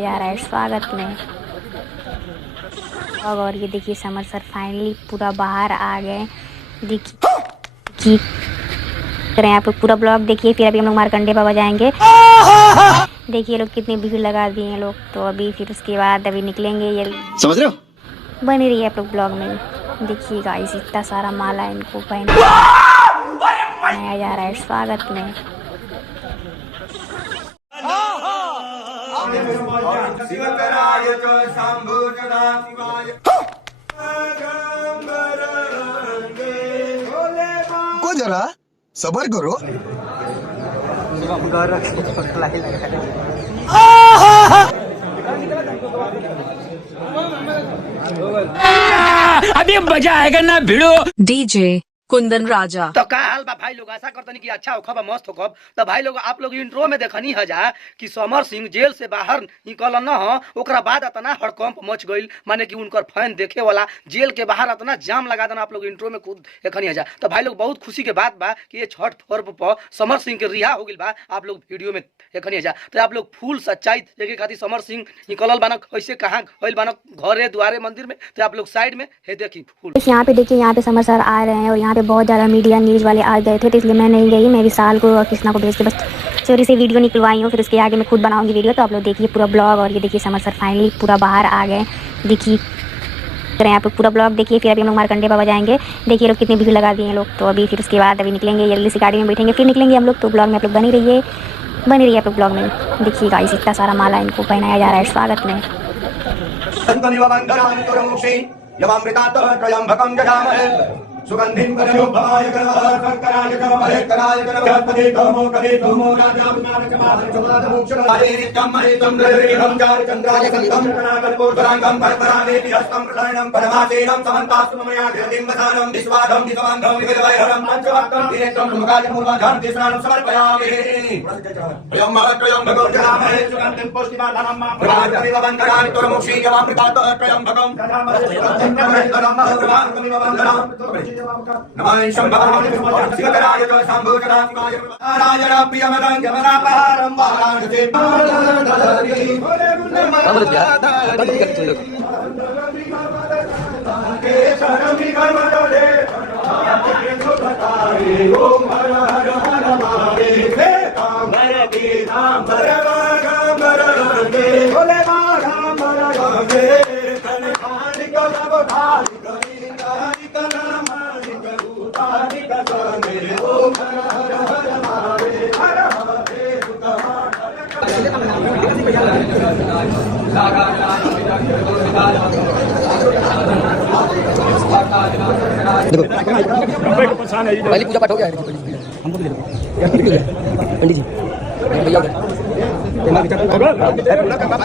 बनाया जा रहा है स्वागत में। और ये देखिए समर सर फाइनली पूरा बाहर आ गए। देखिए करें आप लोग पूरा ब्लॉग देखिए, फिर अभी हम लोग मारकंडे बाबा जाएंगे। देखिए लोग कितनी भीड़ लगा दिए हैं लोग, तो अभी फिर उसके बाद अभी निकलेंगे। ये समझ रहे हो, बने रही है आप लोग ब्लॉग में। देखिए गाइस इतना सारा माला इनको पहनाया जा रहा है स्वागत में। को जरा सबर करो। अभी मजा आएगा ना भिड़ो। डीजे कुंदन राजा। तो का हाल बा भाई लोग, आशा करते नहीं कि अच्छा हो खबर मस्त हो खब। तो भाई लोग आप लोग इंट्रो में देखनी है जा कि समर सिंह जेल से बाहर निकल न हो, ओकरा बाद इतना हड़कंप मच गई, माने कि उनकर फैन देखे वाला जेल के बाहर इतना जाम लगा देना। आप लोग इंट्रो में खुद देखनी है जा। तो भाई लोग बहुत खुशी के बात बा कि ये छठ पर्व पर समर सिंह के रिहा हो गई बा। आप लोग वीडियो में देखनी है जा। तो आप लोग फुल सच्चाई देखे खातिर समर सिंह निकलल बाना ऐसे कहाँ गइल बाना घरे द्वारे मंदिर में। तो आप लोग साइड में हे देखी फुल यहाँ पे देखिए, यहाँ पे समर सर आ रहे हैं और यहाँ पे बहुत ज़्यादा मीडिया न्यूज़ वाले आ गए थे, तो इसलिए मैं नहीं गई। मैं विशाल को और कृष्णा को भेज के बस चोरी से वीडियो निकलवाई हूँ। फिर उसके आगे मैं खुद बनाऊंगी वीडियो। तो आप लोग देखिए पूरा ब्लॉग। और ये देखिए समर सर फाइनली पूरा बाहर आ गए। देखिए करें आप लोग पूरा ब्लॉग देखिए, फिर अभी हम लोग मारकंडे बाबा जाएंगे। देखिए लोग कितनी भीड़ लगा दिए हैं लोग, तो अभी फिर उसके बाद अभी निकलेंगे। जल्दी से गाड़ी में बैठेंगे फिर निकलेंगे हम लोग। तो ब्लॉग में आप लोग बनी रहिए आप लोग ब्लॉग में। देखिए गाइस इतना सारा माला इनको पहनाया जा रहा है स्वागत में। सुगंधिं परयोभवाय कर्कराय कर्महे कराय कर्मपदे धर्मो कदे धर्मो राजाभिमानकमादमुक्षराय नित्यं महेतं रविरं जार चन्द्राय संतं कनाकल्पोर्धरांगं परपरावेति हस्तं प्रधानं परमासेनं समन्तास्तुमया धृतिं वसानं विश्वाधं दिसवान्धं विविधवैहरं पञ्चवाक्कं विनेत्रं मुखाजं मूर्वाधां तिस्राणं समर्पयामि। यं महत्रयं भगवज्जनामहे सुगन्धिं पुष्टिमाधनं मां प्रभातमिव वन्दनामि तुरमुक्षी यमामृतात् त्रयं भगं नमः शंभवाय शिवकराय शंभुकराय राजरा प्रियमरं यमनापहारं वाराणसे ओम हर हर हर महादेव भोले पहले पूजा पाठ हो गया है। हमको भी दे दो पंडित जी भैया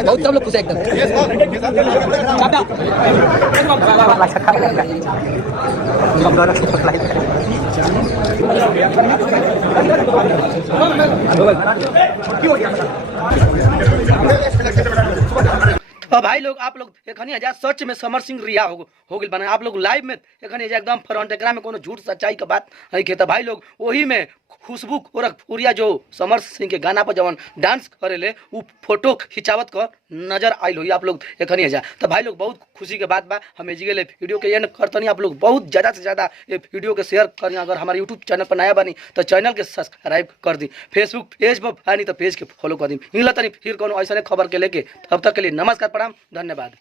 बहुत सब लोग खुश है एकदम। तो भाई लोग आप लोग एखनी हजार सच में समर सिंह रिहा हो गई बना। आप लोग लाइव में एखनी एकदम फ्रंट एकरा में कोनो झूठ सच्चाई का बात है के। तो भाई लोग वही में खुशबू गोरखपुरिया जो समर सिंह के गाना पर जवन डांस करेले वो फोटो खिंचावत का नजर आयल हुई। आप लोग एखनी हजार। तो भाई लोग बहुत खुशी के बात बा। हम एजिगल वीडियो के एंड करतनी। आप लोग बहुत ज़्यादा से ज़्यादा ये वीडियो के शेयर करें। अगर हमारे यूट्यूब चैनल पर नया बनी तो चैनल के सब्सक्राइब कर दी। फेसबुक पेज पर आनी तो पेज के फॉलो कर दी। मिलता नहीं फिर कोनो ऐसा खबर के लेके। तब तक के लिए नमस्कार प्रणाम धन्यवाद।